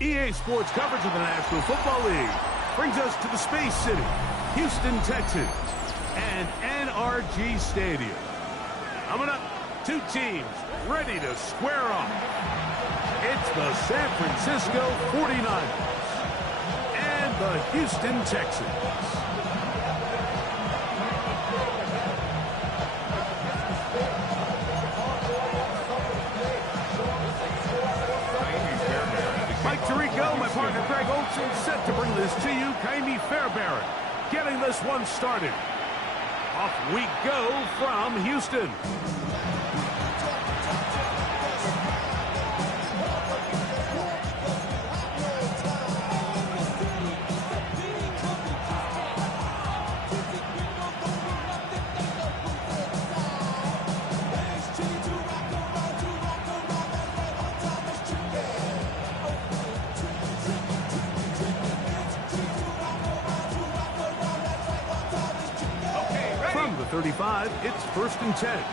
EA Sports coverage of the National Football League brings us to the Space City, Houston, Texas, and NRG Stadium. Coming up, two teams ready to square off. It's the San Francisco 49ers and the Houston Texans. Mike Tirico, my partner Greg Olson, set to bring this to you. Ka'imi Fairbairn getting this one started. Off we go from Houston. From the 35, it's 1st and 10.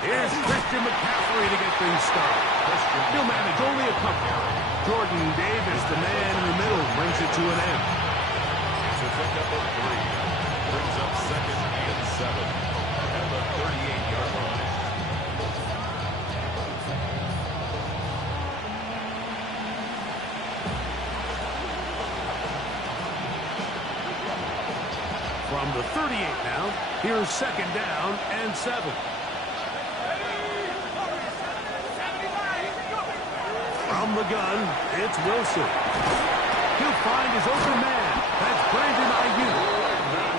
Here's Christian McCaffrey to get things started. He'll manage only a couple. Jordan Davis, the man in the middle, brings it to an end. It's a pickup of 3. Brings up 2nd and 7 at the 38-yard line. From the 38 now, here's 2nd down and 7. From the gun, it's Wilson. He'll find his open man. That's Brandon Ayuk.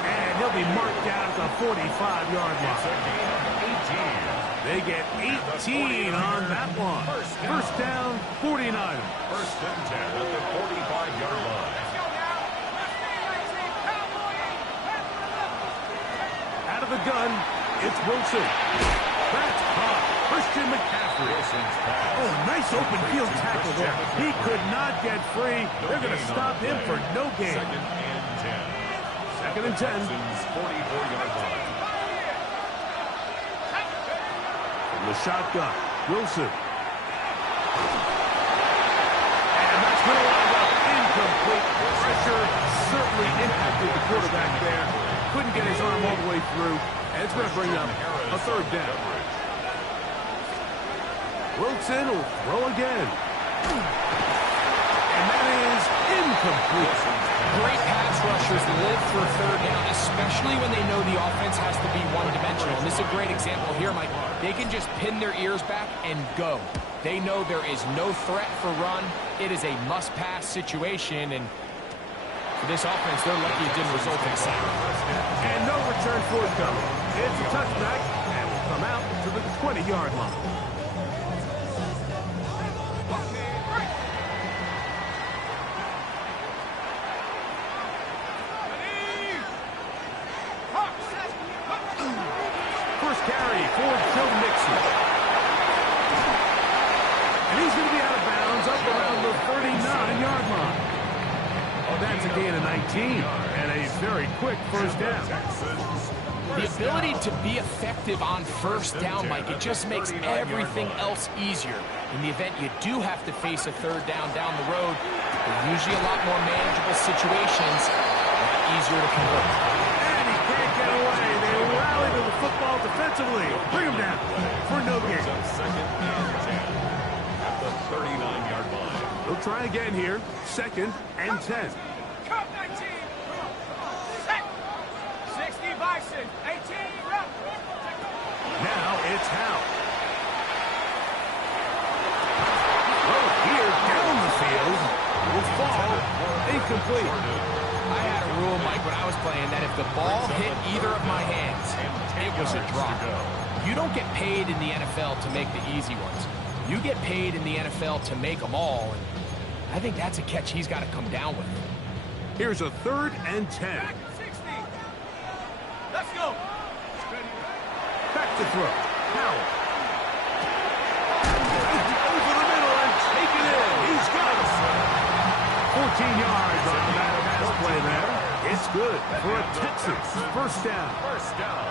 And he'll be marked down at the 45-yard line. They get 18 on that one. 1st down, 49ers. 1st and 10 at the 45-yard line. Out of the gun, it's Wilson. That's caught. Christian McCaffrey. Oh, nice open field tackle there. He could not get free. They're going to stop him for no gain. 2nd and 10. 2nd and 10. 44-yard line. From the shotgun, Wilson. And that's going to wind up incomplete. Pressure certainly impacted the quarterback there. Couldn't get his arm all the way through. And it's going to bring up a 3rd down. Wilson will throw again. And that is incomplete. Great pass rushers live for 3rd down, especially when they know the offense has to be one-dimensional. And this is a great example here, Mike. They can just pin their ears back and go. They know there is no threat for run. It is a must-pass situation, and for this offense, they're lucky it didn't result in a sack. And no return forthcoming. It's a touchback, and will come out to the 20-yard line. First carry for Joe Mixon. And he's going to be out of bounds up around the 39-yard line. Oh, that's a gain of 19 and a very quick 1st down. The ability to be effective on 1st down, Mike, it just makes everything else easier. In the event you do have to face a 3rd down the road, they're usually a lot more manageable situations, a lot easier to convert. And he can't get away. They rally to the football defensively. Bring him down for no gain. 2nd and 10 at the 39-yard line. They'll try again here. 2nd and 10. Cup 19. Set. 60 Bison. 18 rep. Now it's Howe. Oh, here down the field. Will fall. Incomplete. I had a rule, Mike, when I was playing that if the ball hit either of my hands, it was a drop. You don't get paid in the NFL to make the easy ones. You get paid in the NFL to make them all, and I think that's a catch he's got to come down with. Here's a 3rd and 10. Back 60. Let's go. Back to throw. Howell. Over the middle and take it in. He's got it. yards on that pass play there. It's good for a Texans first down. First down.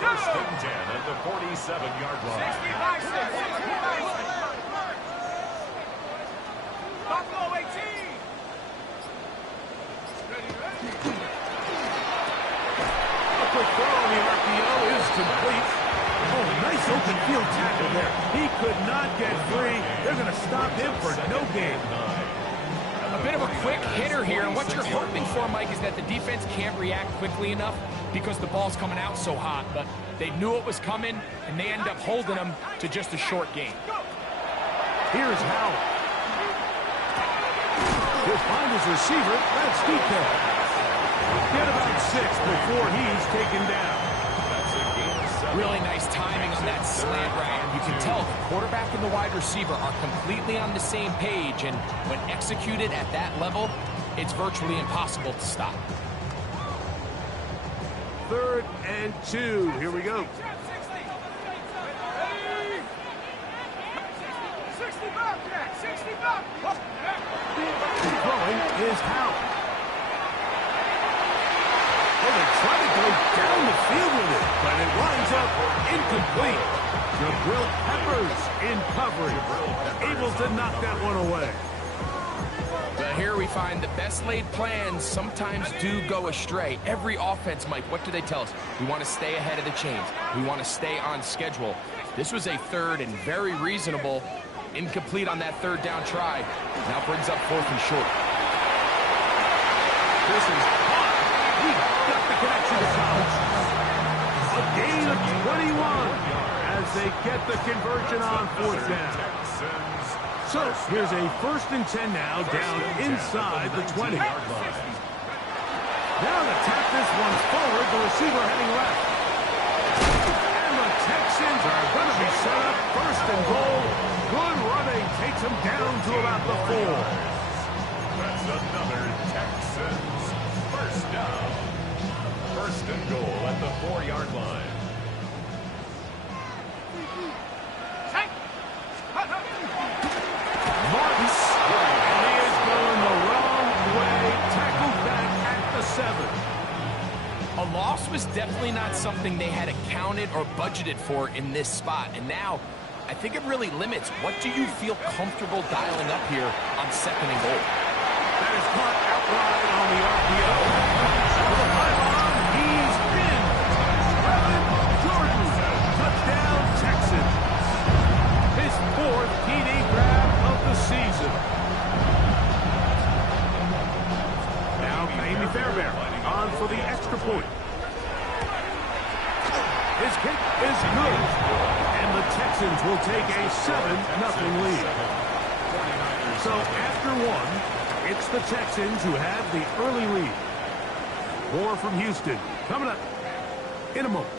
First and 10 at the 47-yard line. 60 by 6. 60 by 6. Buffalo 18. A quick throw on the RPO is complete. Oh, nice open field tackle there. He could not get free. They're going to stop him for no gain. A bit of a quick hitter here, and what you're hoping for, Mike, is that the defense can't react quickly enough because the ball's coming out so hot, but they knew it was coming, and they end up holding them to just a short gain. Here's Howard. He'll find his receiver. That's DK. Get about 6 before he's taken down. That's a gain of 7. Really nice timing on that slant route. You can tell the quarterback and the wide receiver are completely on the same page, and when executed at that level, it's virtually impossible to stop. 3rd and 2. Here we go. 60 back, Jack. 60 back. Throwing is Howard. Well, they try to go down the field with it, but it winds up incomplete. Jabril Peppers in coverage, able to knock that one away. But here we find the best laid plans sometimes do go astray. Every offense, Mike, what do they tell us? We want to stay ahead of the chains. We want to stay on schedule. This was a 3rd and very reasonable. Incomplete on that 3rd down try. Now brings up 4th and short. This is hot. He got the connection to Collins. A gain of 21 as they get the conversion on 4th down. So here's a 1st and 10 now down inside the 20. Now to tap this one forward, the receiver heading left. And the Texans are going to be set up 1st and goal. Good running takes them down to about the 4. That's another Texans first down. 1st and goal at the 4-yard line. Martin, and he is going the wrong way. Tackled back at the 7. A loss was definitely not something they had accounted or budgeted for in this spot. And now, I think it really limits. What do you feel comfortable dialing up here on 2nd and goal? That is caught outright on the RPO. For the pylon, he's in. Brevin Jordan, touchdown Texans. His 4th TD grab of the season. Now Kaimi Fairbairn on for the extra point. His kick is good. And the Texans will take a 7-0 lead. So after 1, it's the Texans who have the early lead. More from Houston coming up in a moment.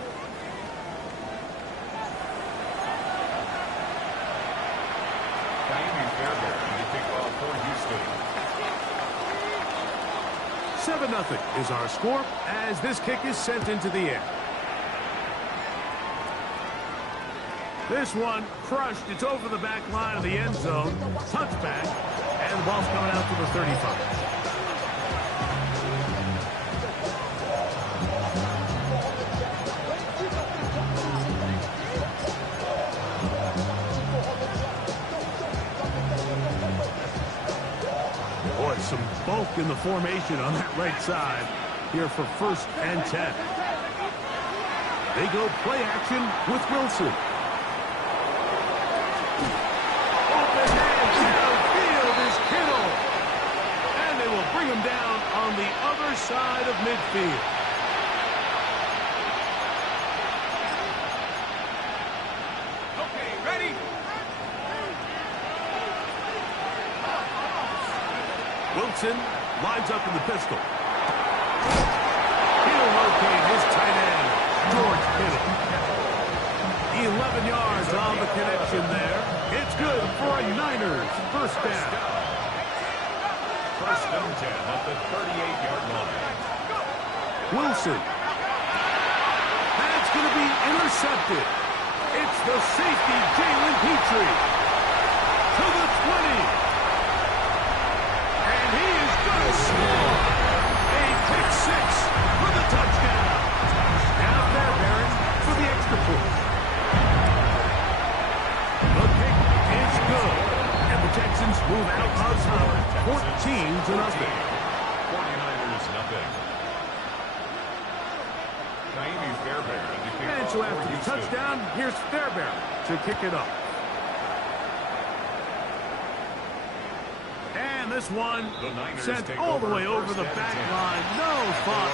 Kaimi Fairbairn, the kickoff for Houston. 7-0 is our score as this kick is sent into the air. This one crushed. It's over the back line of the end zone. Touchback. And the ball's coming out to the 35. Boy, some bulk in the formation on that right side here for 1st and 10. They go play action with Wilson. Bring him down on the other side of midfield. Okay, ready? Wilson lines up in the pistol. He'll locate his tight end, George Kittle. 11 yards on the connection there. It's good for a Niners first down. 1st and 10 at the 38-yard line. Wilson. That's going to be intercepted. It's the safety, Jalen Petrie. To the 20. move out on top, 14-0. 49ers nothing. Naimi Fairbairn indicates And so after the touchdown, here's Fairbairn to kick it up. And this one sent all the way over the back line. No thought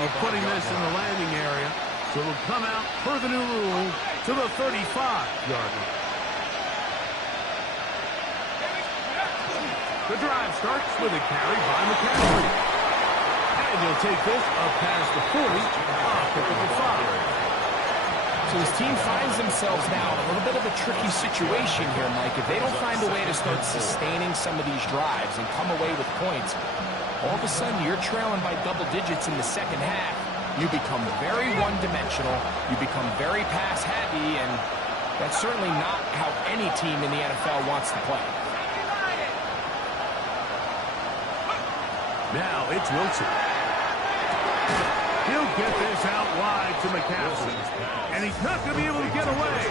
of putting this in the landing area. So it'll come out per the new rule to the 35-yard line. The drive starts with a carry by McCaffrey. And he'll take this up past the 40, off at the 5. So his team finds themselves now in a little bit of a tricky situation here, Mike. If they don't find a way to start sustaining some of these drives and come away with points, all of a sudden you're trailing by double digits in the second half. You become very one-dimensional, you become very pass-heavy, and that's certainly not how any team in the NFL wants to play. Now it's Wilson. He'll get this out wide to McCaffrey. And he's not going to be able to get away.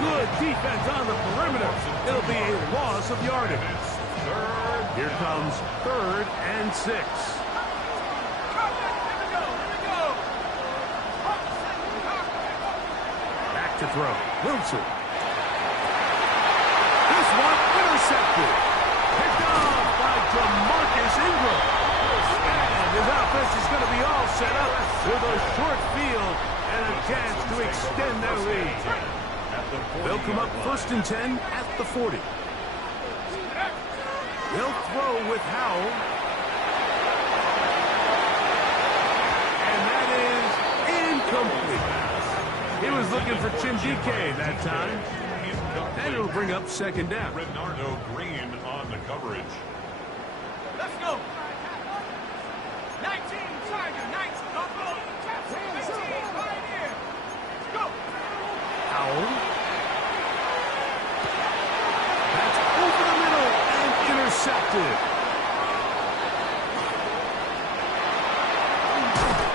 Good defense on the perimeter. It'll be a loss of yardage. Here comes 3rd and 6. Back to throw. Wilson. This one intercepted. Picked off by Jamarcus Ingram. And his offense is going to be all set up with a short field and a chance to extend their lead. They'll come up 1st and 10 at the 40. They'll throw with Howell. And that is incomplete. He was looking for Chindike that time. And it'll bring up 2nd down. Renardo Green on the coverage. Let's go. 19, Tiger, 19, Buffalo, 15, right here. Let's go. Howell. That's over the middle and intercepted.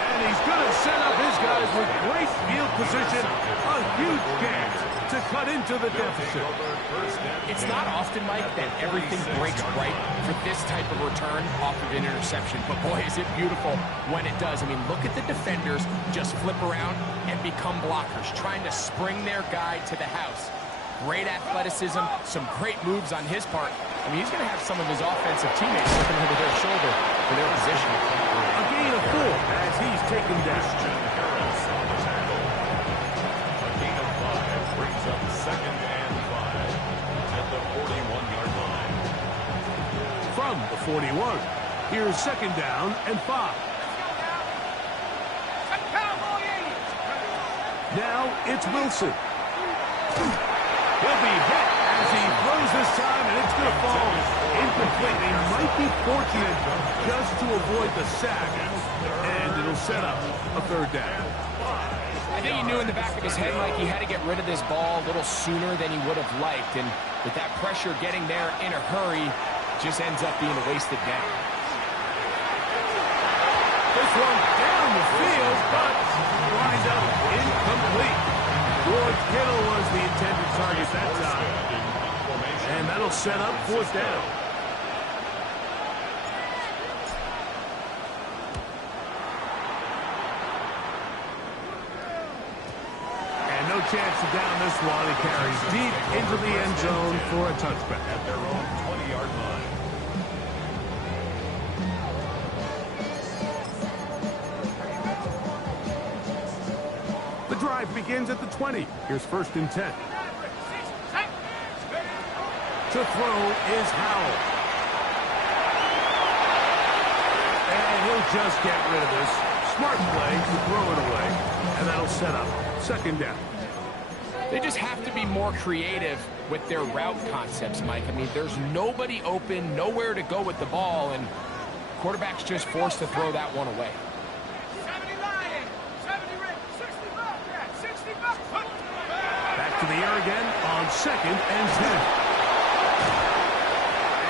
And he's going to set up his guys with great field position. A huge chance to cut into the deficit. It's not often, Mike, that everything breaks right for this type of return off of an interception. But boy, is it beautiful when it does. I mean, look at the defenders just flip around and become blockers, trying to spring their guy to the house. Great athleticism, some great moves on his part. I mean, he's going to have some of his offensive teammates looking over their shoulder for their position. A gain of 4 as he's taken down. Harris on the tackle. A gain of 5 brings up 2nd and 5 at the 41-yard line. From the 41, here's 2nd down and 5. Now it's Wilson. He'll be hit as he throws this time, and it's going to fall incomplete. They might be fortunate just to avoid the sack, and it'll set up a 3rd down. I think he knew in the back of his head, Mike, he had to get rid of this ball a little sooner than he would have liked, and with that pressure getting there in a hurry, just ends up being a wasted down. This one down the field, but winds up incomplete. George Kittle was the intended target that time. And that'll set up 4th down. And no chance to down this one. He carries deep into the end zone for a touchback. At their own 20-yard line. The drive begins at the 20. Here's 1st and 10. To throw is Howell. And he'll just get rid of this. Smart play to throw it away. And that'll set up 2nd down. They just have to be more creative with their route concepts, Mike. I mean, there's nobody open, nowhere to go with the ball, and quarterback's just forced to throw that one away. 70 Lion, 70 Rick, 60 Bobcat, 60 Bobcat. Back to the air again on 2nd and 10.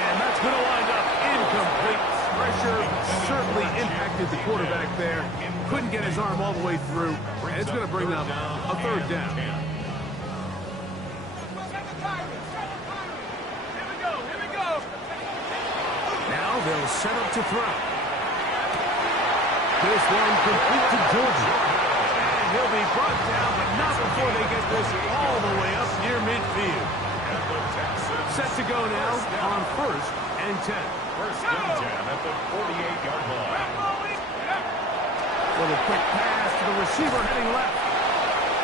And that's going to wind up incomplete. Pressure certainly impacted the quarterback there. Couldn't get his arm all the way through. And it's going to bring up a 3rd down. Here we go, here we go. they'll set up to throw. This one complete to Jordan. And he'll be brought down, but not before they get this all the way up near midfield. Set to go now on 1st and 10. 1st and 10 at the 48-yard line. With a quick pass to the receiver heading left.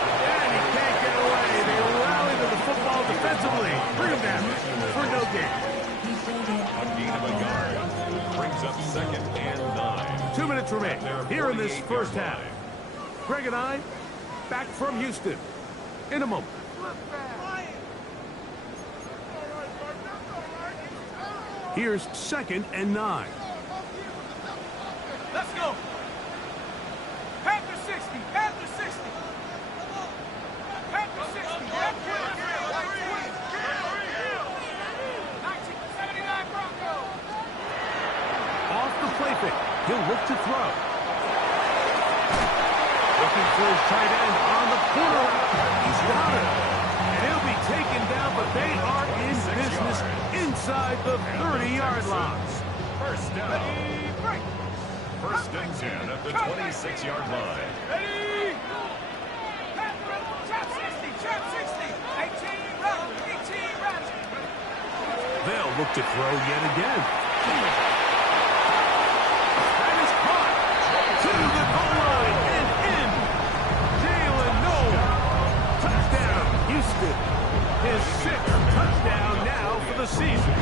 And he can't get away. They rally to the football defensively. Bring him down for no gain. A gain of a yard brings up 2nd and 9. 2 minutes remain here in this first half. Greg and I back from Houston in a moment. Here's 2nd and 9. Let's go. Panther 60. Panther 60. Panther 60. 1979 Broncos. Off the play fake. He'll look to throw. Looking for his tight end on the corner. He's got it. And he'll be taken down, but they are in business inside the 30-yard line. First down. Break. 1st and 10 at the 26-yard line. Ready. Chop 60. Chop 60. 18 run. 18 run. They'll look to throw yet again. That is caught to the goal line and in. Jalen Noel. Touchdown, Houston. His 6th touchdown now for the season.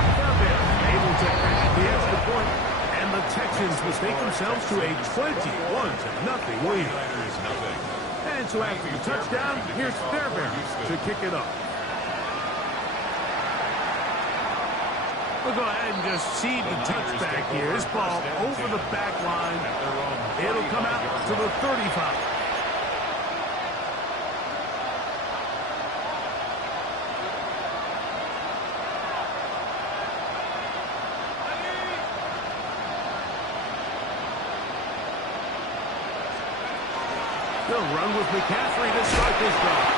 They're able to add the extra point, and the Texans mistake themselves to a 21-0 lead. And so after the touchdown, here's Fairbairn to kick it up. We'll go ahead and just seed the touchback here. This ball over the back line. It'll come out to the 35. They'll run with McCaffrey to start this drive.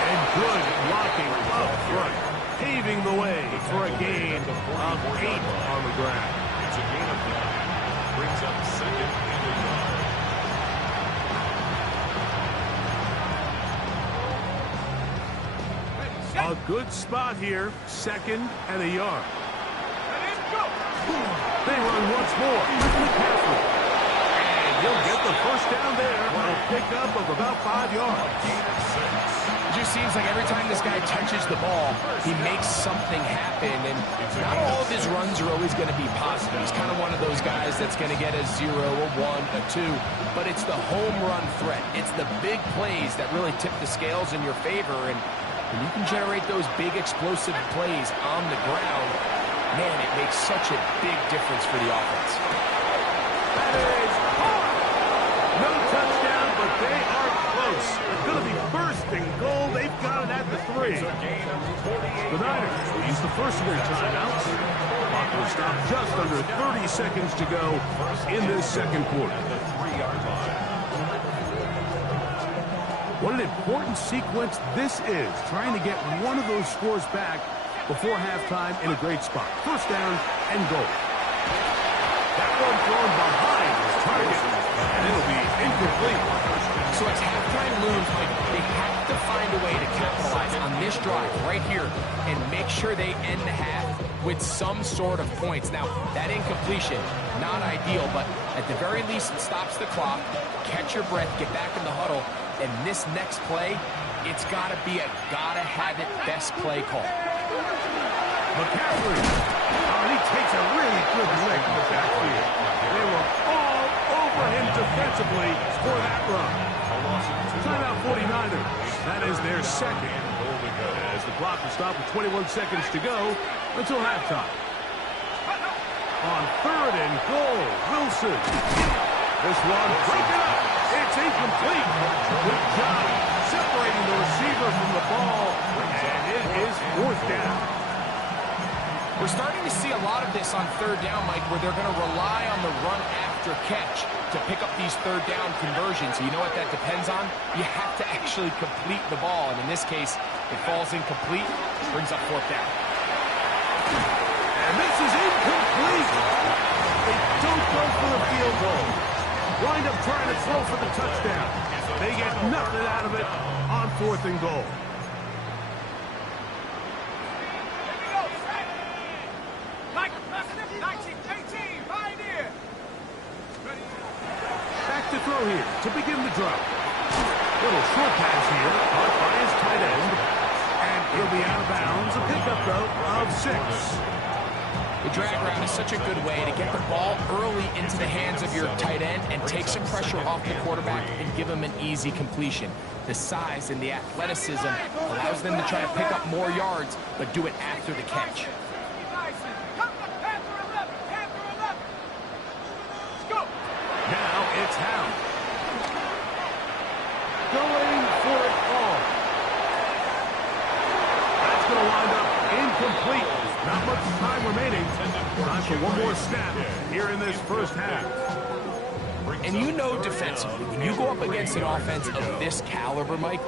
And good blocking up front, paving the way for a gain of 8 on the ground. It's a gain of 9. Brings up 2nd and a yard. A good spot here, 2nd and a yard. They run once more with McCaffrey. He'll get the first down there on a pickup of about 5 yards. It just seems like every time this guy touches the ball, he makes something happen, and not all of his runs are always going to be positive. He's kind of one of those guys that's going to get a 0, a 1, a 2, but it's the home run threat. It's the big plays that really tip the scales in your favor, and when you can generate those big explosive plays on the ground, man, it makes such a big difference for the offense. That is no touchdown, but they are close. It's going to be 1st and goal. They've got it at the 3. The Niners will use the first of their timeouts. Clock will stop just under 30 seconds to go in this 2nd quarter. What an important sequence this is, trying to get one of those scores back before halftime in a great spot. 1st down and goal. That one thrown behind his target, and it'll be incomplete. So as halftime looms, Mike, they have to find a way to capitalize on this drive right here and make sure they end the half with some sort of points. Now, that incompletion, not ideal, but at the very least, it stops the clock. Catch your breath, get back in the huddle, and this next play, it's got to be a gotta-have-it best play call. McCaffrey, he takes a really good lick in the backfield. They were all over him defensively for that run. Timeout 49ers. That is their 2nd. As the clock will stop with 21 seconds to go until halftime. On 3rd and goal, Wilson. This one broken up. It's incomplete. Good job separating the receiver from the ball, and it is 4th down. We're starting to see a lot of this on 3rd down, Mike, where they're going to rely on the run after catch to pick up these 3rd down conversions. You know what that depends on? You have to actually complete the ball, and in this case, it falls incomplete, brings up 4th down. And this is incomplete. They don't go for the field goal. Wind up trying to throw for the touchdown. They get nothing out of it on 4th and goal. Back to throw here to begin the drive. Little short pass here, caught by his tight end. And he'll be out of bounds. A pickup, though, of 6. The drag route is such a good way to get the ball early into the hands of your tight end and take some pressure off the quarterback and give him an easy completion. The size and the athleticism allows them to try to pick up more yards, but do it after the catch. Now it's Howe. Going for it all. That's going to wind up incomplete. Not much time remaining. Time for one more snap here in this first half. And you know defensively, when you go up against an offense of this caliber, Mike,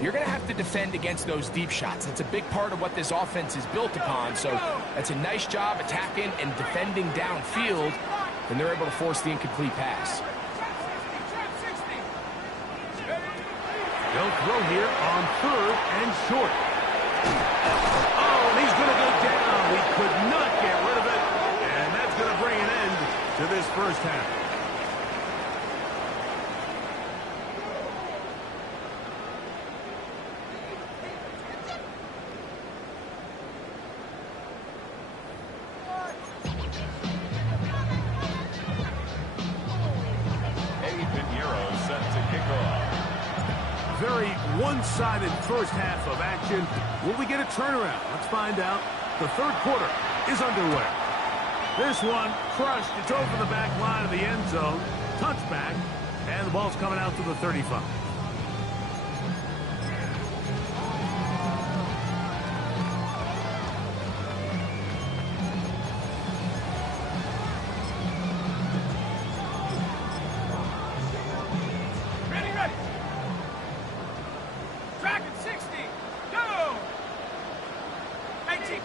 you're going to have to defend against those deep shots. That's a big part of what this offense is built upon. So that's a nice job attacking and defending downfield, and they're able to force the incomplete pass. They'll throw here on 3rd and short. Oh, and he's going to go down. He could not get rid of it, and that's going to bring an end to this first half. Very one-sided first half of action. Will we get a turnaround? Let's find out. The 3rd quarter is underway. This one crushed. It's over the back line of the end zone. Touchback. And the ball's coming out to the 35.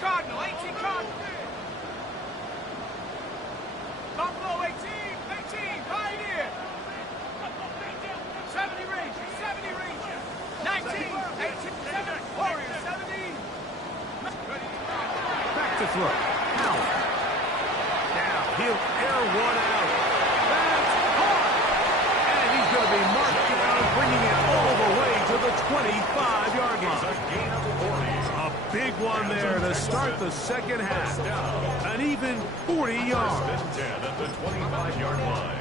Cardinal, 18 Cardinal. Buffalo, 18, Pioneer. 70 Rangers, 19, 18, 7, Warriors, 70. Back to throw. Now he'll air one out. That's caught. And he's going to be marked down, bringing it all the way to the 25-yard line. A gain of 40. Big one there to start the second half. An even 40 yards. 10 at the 25-yard line.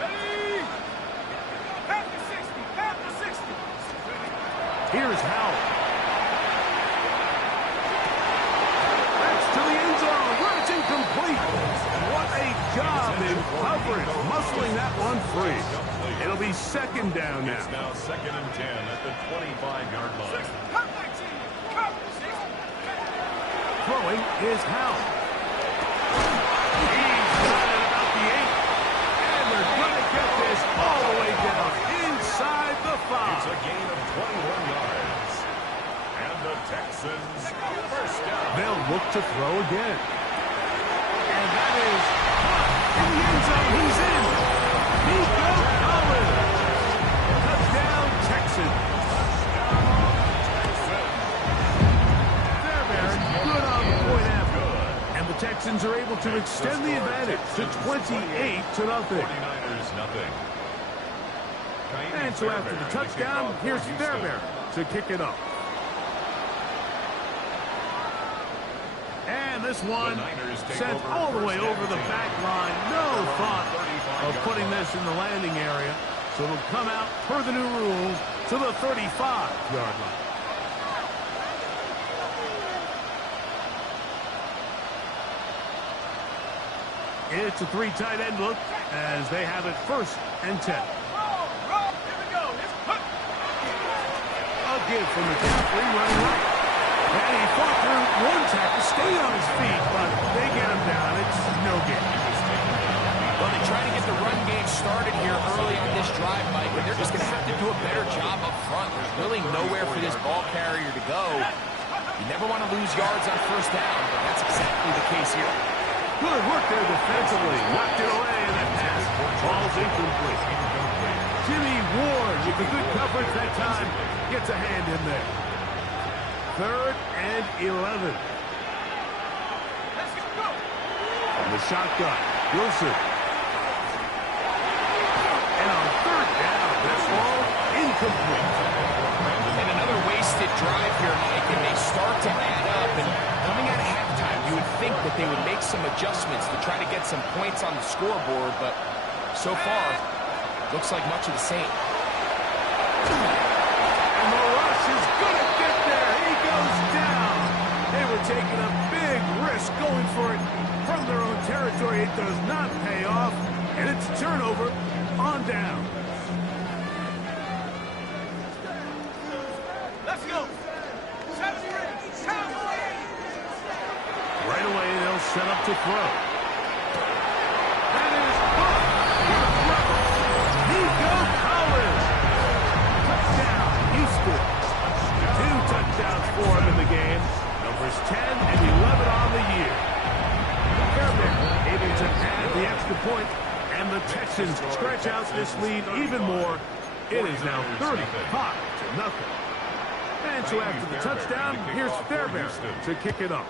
Ready? Pass to 60. Here's Howell. That's to the end zone where it's incomplete. What a job in coverage, muscling that one free. It'll be 2nd down now. It's now 2nd and 10 at the 25-yard line. Throwing is Howell. He's got it about the 8. And they're going to get this all the way down inside the 5. It's a gain of 21 yards. And the Texans first down. They'll look to throw again. And that is in the end zone. He's in. Nico Collins. Touchdown, Texans. Fairbairn, good on the point after. And the Texans are able to extend the advantage to 28-0. 49ers nothing. And so after the touchdown, here's Fairbairn to kick it up. And this one sent all the way over the back line. No thought of putting this in the landing area. So it'll come out, per the new rules, to the 35-yard line. It's a 3 tight end look as they have it 1st and 10. Roll. Here we go. A give from McCaffrey running right. And he fought through one tackle, stayed on his feet, but they get him down. It's no gain. Well, they try to get the run game started here early on this drive, Mike, and they're just going to have to do a better job up front. There's really nowhere for this ball carrier to go. You never want to lose yards on first down, but that's exactly the case here. Good work there defensively. Knocked it away, and that pass. Ball's incomplete. Jimmy Ward with the good coverage that time gets a hand in there. 3rd and 11. From the shotgun, Wilson. And on 3rd down, that ball incomplete. And another wasted drive here, Mike, and they start to add up. And coming out of halftime, you would think that they would make some adjustments to try to get some points on the scoreboard, but so far, looks like much of the same. And the rush is going to get there. He goes down. They were taking a big risk going for it from their own territory. It does not pay off, and it's a turnover on down. Let's go. 70 rings. Right away, they'll set up to throw. That is caught. Nico Collins. Touchdown, Houston. 2 touchdowns for him in the game. Numbers 10 and 11 on the year. Fairbairn able to add the extra point, and the Texans stretch out this lead even more. It is now 35-0. And so after the touchdown, here's Fairbairn to kick it up.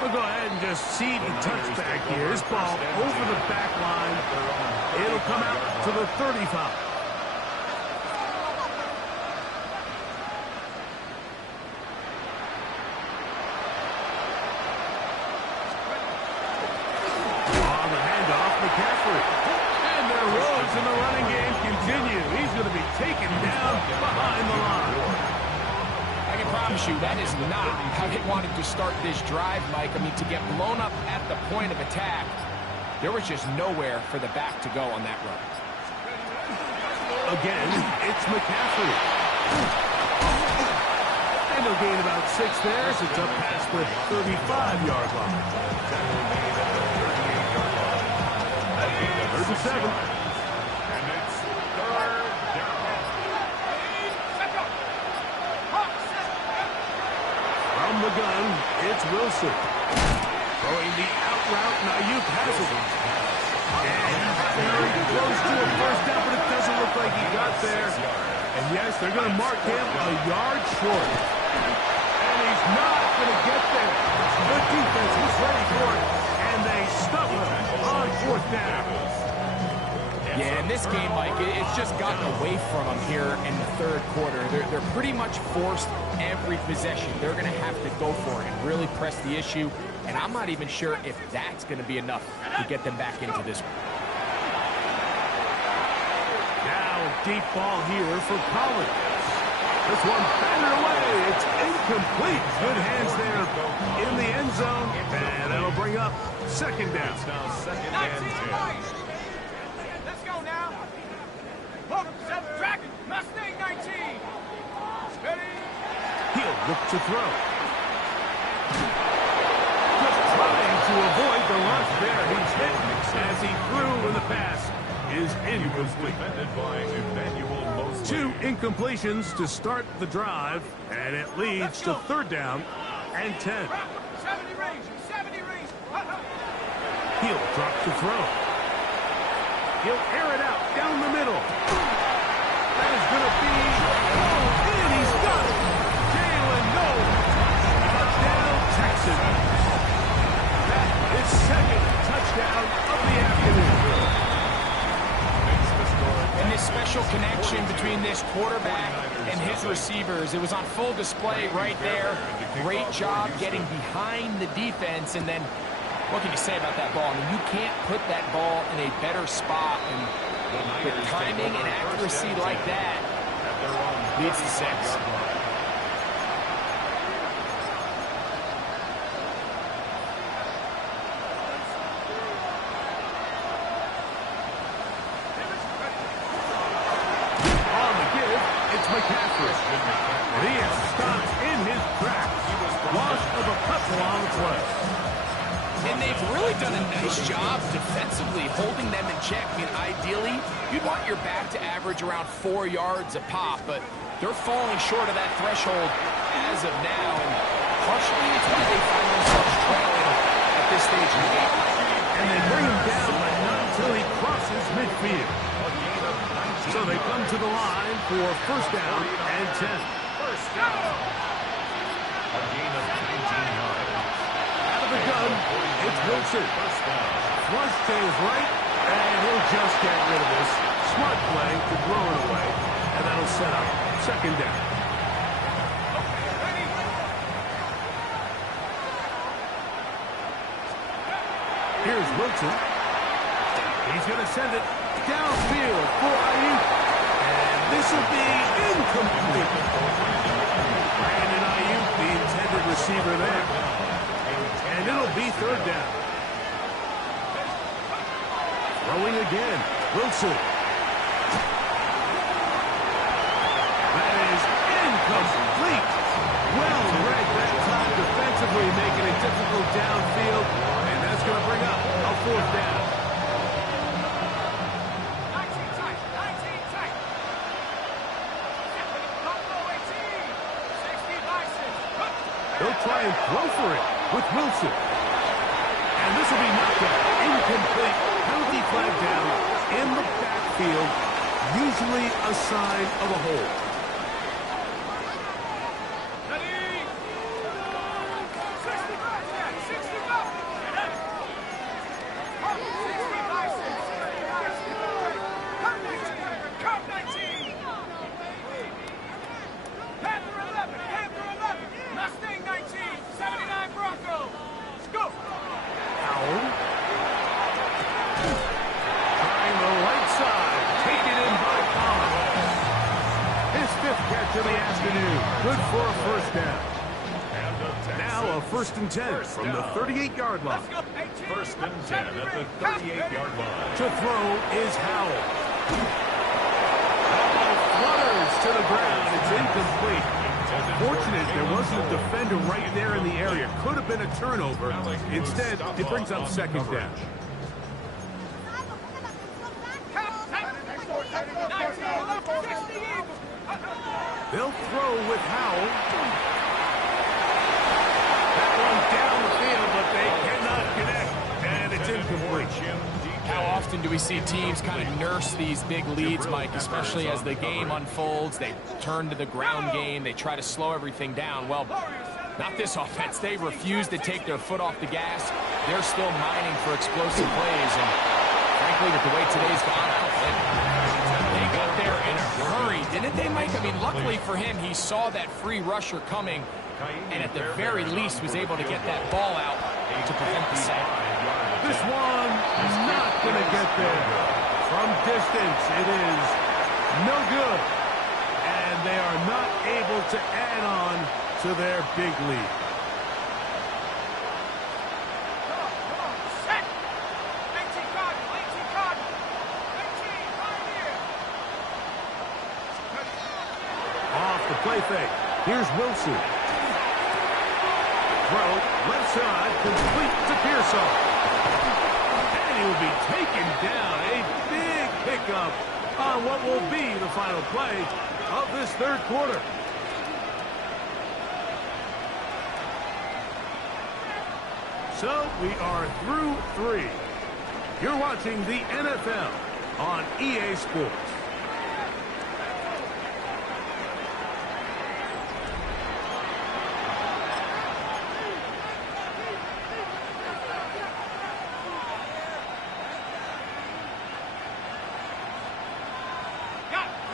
We'll go ahead and just seed the touchback here. This ball over the back line. It'll come out to the 35. On the handoff, McCaffrey. And their woes in the running game continue. He's going to be taken down behind the line. I can promise you that is not how they wanted to start this drive, Mike. I mean, to get blown up at the point of attack, there was just nowhere for the back to go on that run. Again, it's McCaffrey. And they'll gain about 6 there. It's a tough pass with 35-yard line. 3rd and 7. And it's 3rd down. From the gun, it's Wilson. Throwing the out route, Ayuk has it. And very close to a first down, but it doesn't look like he got there. And yes, they're going to mark him a yard short. And he's not going to get there. The defense was ready for it, and they stuff him on 4th down. Yeah, in this game, Mike, it's just gotten away from them here in the 3rd quarter. They're pretty much forced every possession. They're going to have to go for it and really press the issue. And I'm not even sure if that's going to be enough to get them back into this one. Now, deep ball here for Collins. This one battered away. It's incomplete. Good hands there in the end zone. And that'll bring up 2nd down. It's now 2nd 19 and 10. points. Let's go now. Hook, set, Dragon, Mustang 19. Ready? He'll look to throw. Just trying to avoid the rush there. He's hit as he threw, and the pass is incomplete. Defended by Emmanuel Mosley. 2 incompletions to start the drive, and it leads to 3rd down and 10. 70 rings, 70 rings. He'll drop to throw. He'll air it out down the middle. That is going to be in. He's got it. Jalen Noel. Touchdown, Texans. That is 2nd touchdown of the afternoon. And this special connection between this quarterback and his receivers, it was on full display right there. Great job getting behind the defense, and then what can you say about that ball? I mean, you can't put that ball in a better spot, and with timing and accuracy like that, leads to 6. On the give, it's McCaffrey. And he is stopped in his tracks. Loss of a couple on the play. And they've really done a nice job defensively holding them in check. I mean, ideally, you'd want your back to average around 4 yards a pop, but they're falling short of that threshold as of now, and partially it's why they find themselves trailing at this stage in the game. And they bring him down, but not until he crosses midfield. So they come to the line for first down and 10. First down. A gain of 19 yards. Out of the gun, it's Wilson. Flush to his right, and he'll just get rid of this. Smart play to throw it away, and that'll set up second down. Here's Wilson. He's going to send it downfield for Ayuk. And this will be incomplete. Brandon Ayuk, the intended receiver there. And it'll be third down. Throwing again. Wilson. That is incomplete. Well read that time defensively, making it difficult downfield. And that's going to bring up a fourth down. 19 tight, 19 tight. Buffalo 18, 60 Bison. They'll try and throw for it with Wilson. And this will be knocked out. Incomplete. Penalty flag down in the backfield. Usually a sign of a hold. Ready? 60 Bison, 60 Bison. 60 Bison, 60 Bison. Come 19. Panther 11, Panther 11. Mustang 19, 79 Bronco. Let's go. Howell. Trying the right side. Taken in by Collins. His fifth catch of the afternoon. Good for a first down. Now a first and 10 from the 38-yard line. Let's go. 18. First and 10 at the 38-yard line. To throw is Howell. Howell flutters to the ground. It's incomplete. Fortunate there wasn't a defender right there in the area. Could have been a turnover. Instead, it brings up second down. They'll throw with Howell. That one down the field, but they cannot connect. And it's incomplete. How often do we see teams kind of nurse these big leads, Mike, especially as the game unfolds? They turn to the ground game. They try to slow everything down. Well, not this offense. They refuse to take their foot off the gas. They're still mining for explosive plays. And frankly, with the way today's gone, they got there in a hurry, didn't they, Mike? I mean, luckily for him, he saw that free rusher coming, and at the very least was able to get that ball out to prevent the sack. This one not going to get there. From distance, it is no good. And they are not able to add on to their big lead. Set. 18 Cardinal, 18 Cardinal. 18, right here. Off the play fake. Here's Wilson. Throw, left side, complete to Pearsall. And he will be taken down. A big pickup on what will be the final play of this third quarter. So we are through 3. You're watching the NFL on EA Sports.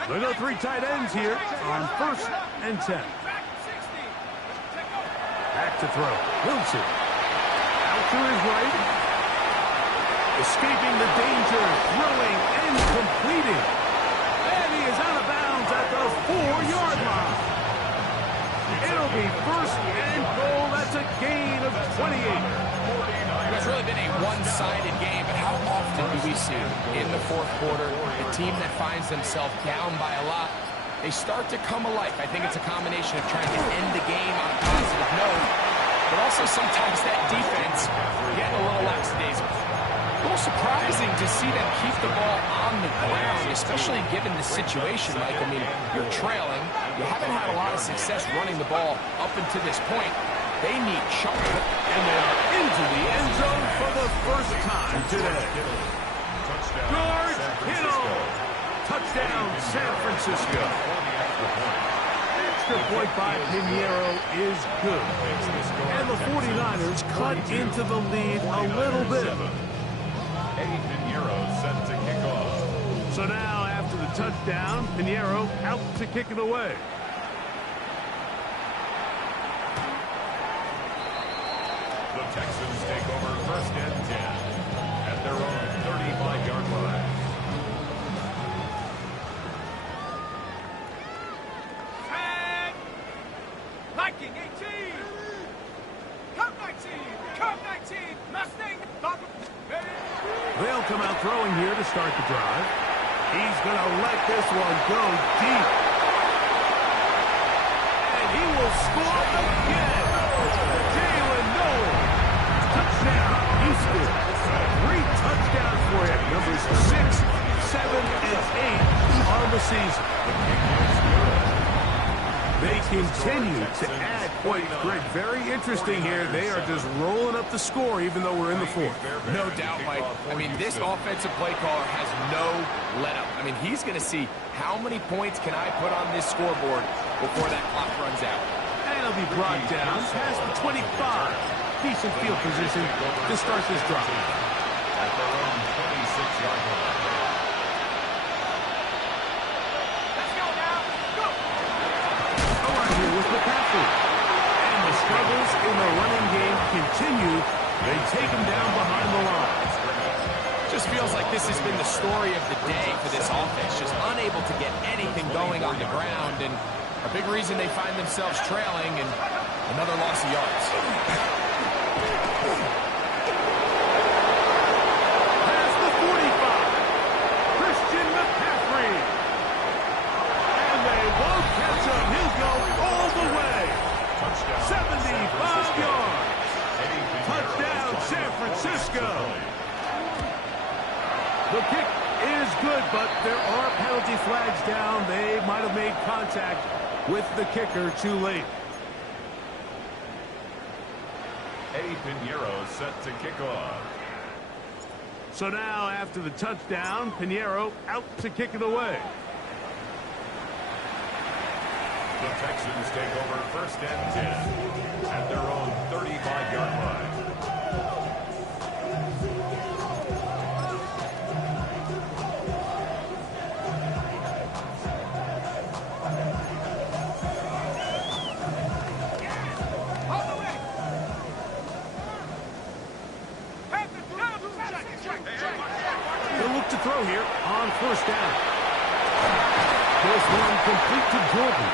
They go 3 tight ends here on first and 10. Back to throw. Wilson. Out to his right. Escaping the danger. Throwing and completing. And he is out of bounds at the 4-yard line. It'll be first and goal. That's a gain of 28. It's really been a one-sided game, but how often do we see in the fourth quarter a team that finds themselves down by a lot, they start to come alive? I think it's a combination of trying to end the game on a positive note, but also sometimes that defense getting a little lackadaisical. A little surprising to see them keep the ball on the ground, especially given the situation, Mike. I mean, you're trailing. You haven't had a lot of success running the ball up until this point. They need chunk. And they are into the end zone for the first time today. George Kittle. Touchdown, San Francisco. Extra point by Pinheiro is good. And the 49ers cut into the lead a little bit. Eddie Pinheiro set to kick off. So now, after the touchdown, Pinheiro out to kick it away. The Texans take over first and 10 at their own 35-yard line. And Viking 18. Cup 19. Cup 19. Mustang. They'll come out throwing here to start the drive. He's going to let this one go deep. And he will score again. Jalen Noel. Touchdown, Houston. 3 touchdowns for him. Numbers 6, 7, and 8 on the season. They continue to add points. Greg, very interesting here. They are just rolling up the score even though we're in the fourth. No doubt, Mike. I mean, this offensive play caller has no let-up. I mean, he's going to see how many points can I put on this scoreboard before that clock runs out. And it'll be brought down past the 25. Decent field position to start this drive. At their own 26-yard line. Let's go now. Go. Here with McCaffrey. And the struggles in the running game continue. They take him down behind the line. Just feels like this has been the story of the day for this offense. Just unable to get anything going on the ground. And a big reason they find themselves trailing and another loss of yards. Past the 45. Christian McCaffrey. And they won't catch him. He'll go all the way. 75 yards. Touchdown, San Francisco. The kick is good, but there are penalty flags down. They might have made contact with the kicker too late. Eddie Pinheiro set to kick off. So now, after the touchdown, Pinheiro out to kick it away. The Texans take over first and 10 at their own 35-yard line. They'll look to throw here on first down. This one complete to Jordan.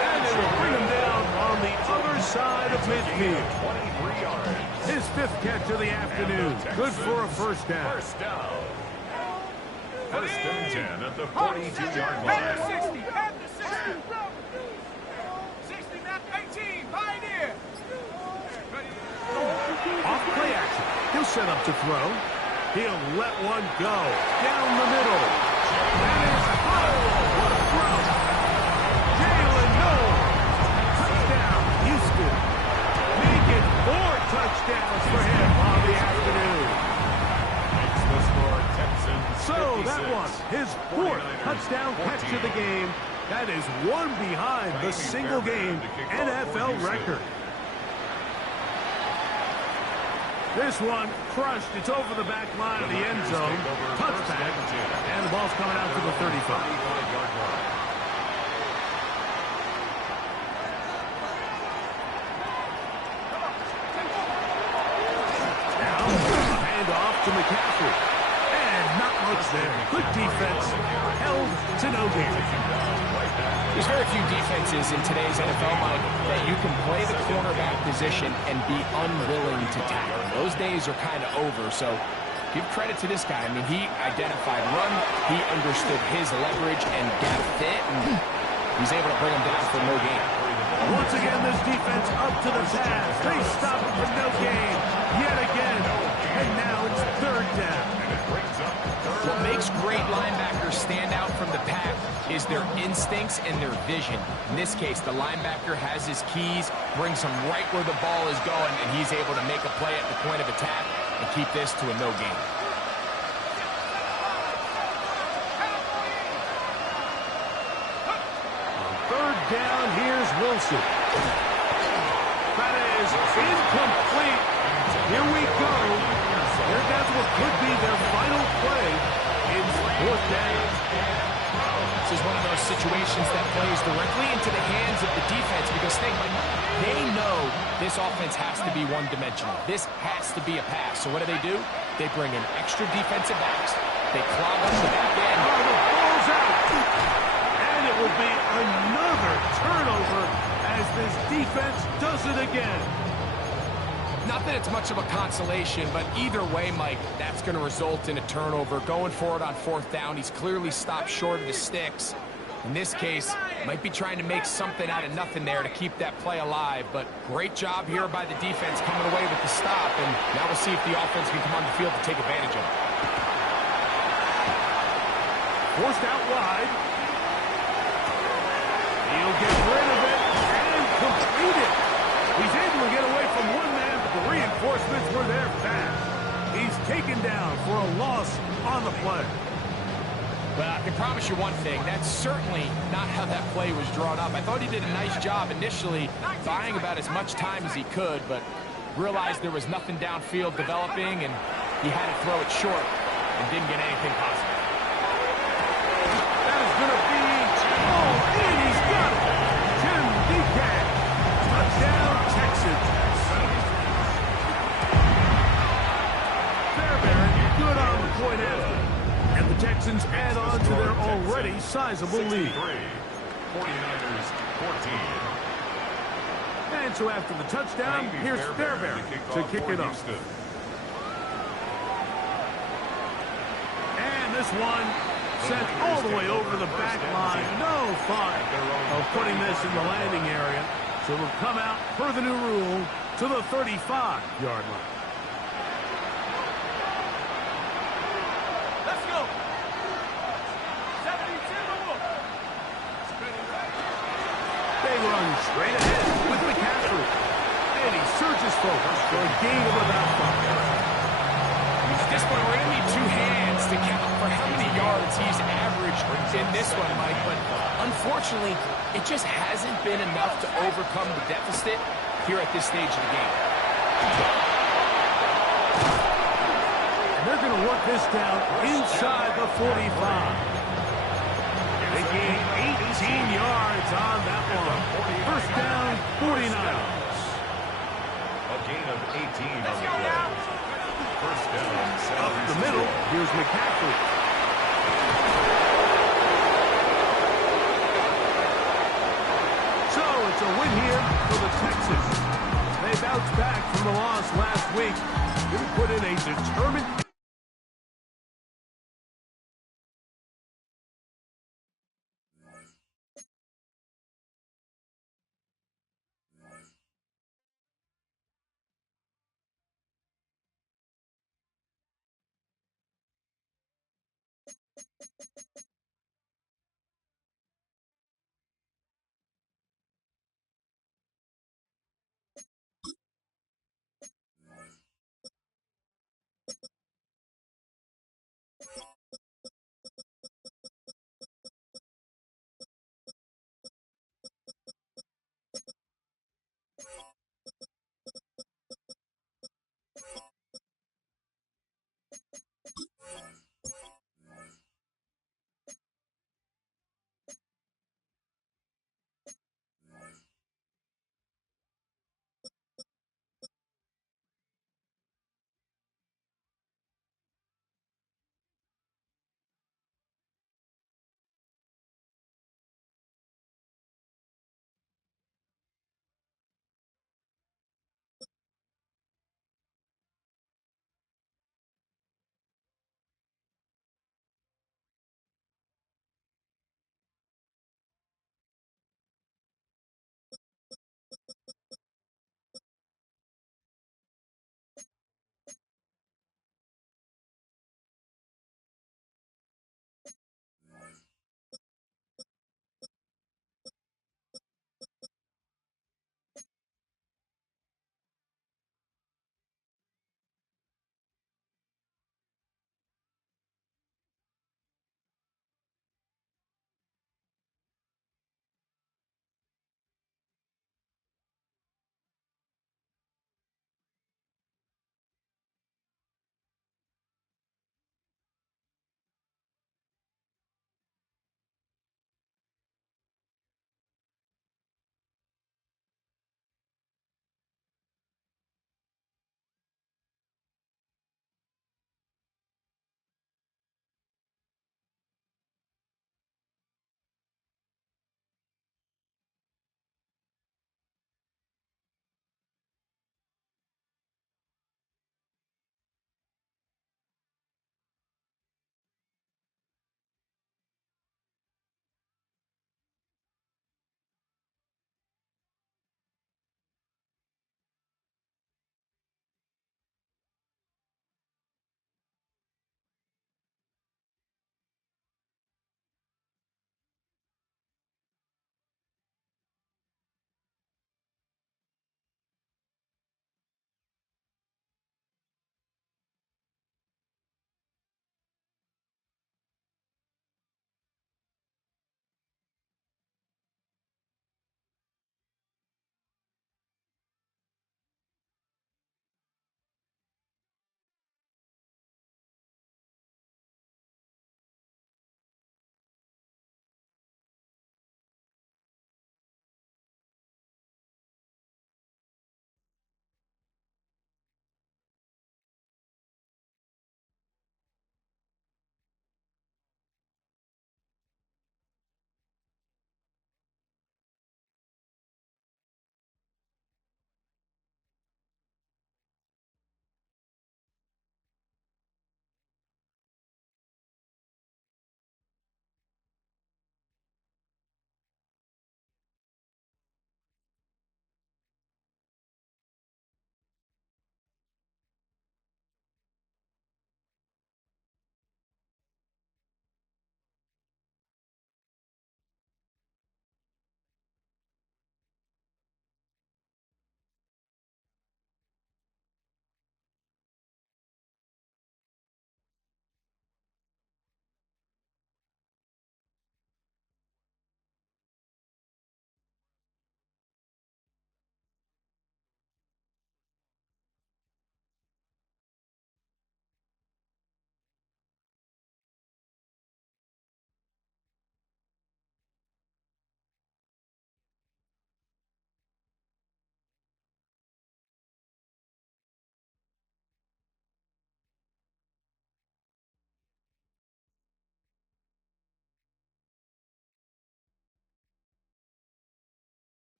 And they will bring him down on the other side of midfield. 23 yards. His 5th catch of the afternoon. Good for a first down. First down. First and 10 at the 42-yard At line. the 60. At the 60. 60, not 18. Pioneer. Off play action. He'll set up to throw. He'll let one go. Down the middle. That is what a throw. Jalen Noel. Touchdown, Houston. Make it 4 touchdowns for him on the afternoon. Makes the score Texans 56. So that was his 4th touchdown catch of the game. That is one behind the single-game NFL record. This one crushed. It's over the back line of the end zone. Touchback. And the ball's coming out to the 35. 35-yard line. Now, a handoff to McCaffrey. And not much there. Good defense. Held to no gain. There's very few defenses in today's NFL, Mike, that you can play the cornerback position and be unwilling to tackle. Those days are kind of over, so give credit to this guy. I mean, he identified run, he understood his leverage and gap fit, and he's able to bring him down for no gain. Once again, this defense up to the task. They stop it for no gain. Yet again. And now it's third down. And it brings up third. What makes great linebackers stand out from the pack is their instincts and their vision. In this case, the linebacker has his keys, brings him right where the ball is going, and he's able to make a play at the point of attack and keep this to a no gain. Third down, here's Wilson. That is incomplete. Here we go. Here that's what could be their final play in fourth down. This is one of those situations that plays directly into the hands of the defense because they know this offense has to be one-dimensional. This has to be a pass. So what do? They bring in extra defensive backs. They clog up the back end. Oh, the ball's out. And it will be another turnover as this defense does it again. Not that it's much of a consolation, but either way, Mike, that's going to result in a turnover. Going forward on fourth down, he's clearly stopped short of the sticks. In this case, might be trying to make something out of nothing there to keep that play alive, but great job here by the defense coming away with the stop, and now we'll see if the offense can come on the field to take advantage of it. Forced out wide. He'll get rid of it and complete it. He's able to get away from one man, but the reinforcements were there fast. He's taken down for a loss on the play. Well, I can promise you one thing. That's certainly not how that play was drawn up. I thought he did a nice job initially buying about as much time as he could, but realized there was nothing downfield developing, and he had to throw it short and didn't get anything positive. That is going to be, and he's got it. Jim DeCat, touchdown Texans. Fairbairn, good on the point after. And the Texans add on to their already sizable lead. 49ers 14. And so after the touchdown, here's Fairbairn to kick it off. And this one sent all the way over the back line. No thought of putting this in the landing area. So it'll come out per the new rule to the 35-yard line. Let's go. 72. They run straight ahead with McCaffrey. And he surges forward for a gain of about 5. At this point, we're going to need two hands to count for how many yards he's averaged in this one, Mike. But unfortunately, it just hasn't been enough to overcome the deficit here at this stage of the game. And they're going to work this down inside the 45. They gain 18 yards on that one. First down, 49ers. A gain of 18 on the play. First down, Up the middle, here's McCaffrey. So it's a win here for the Texans. They bounced back from the loss last week. They put in a determined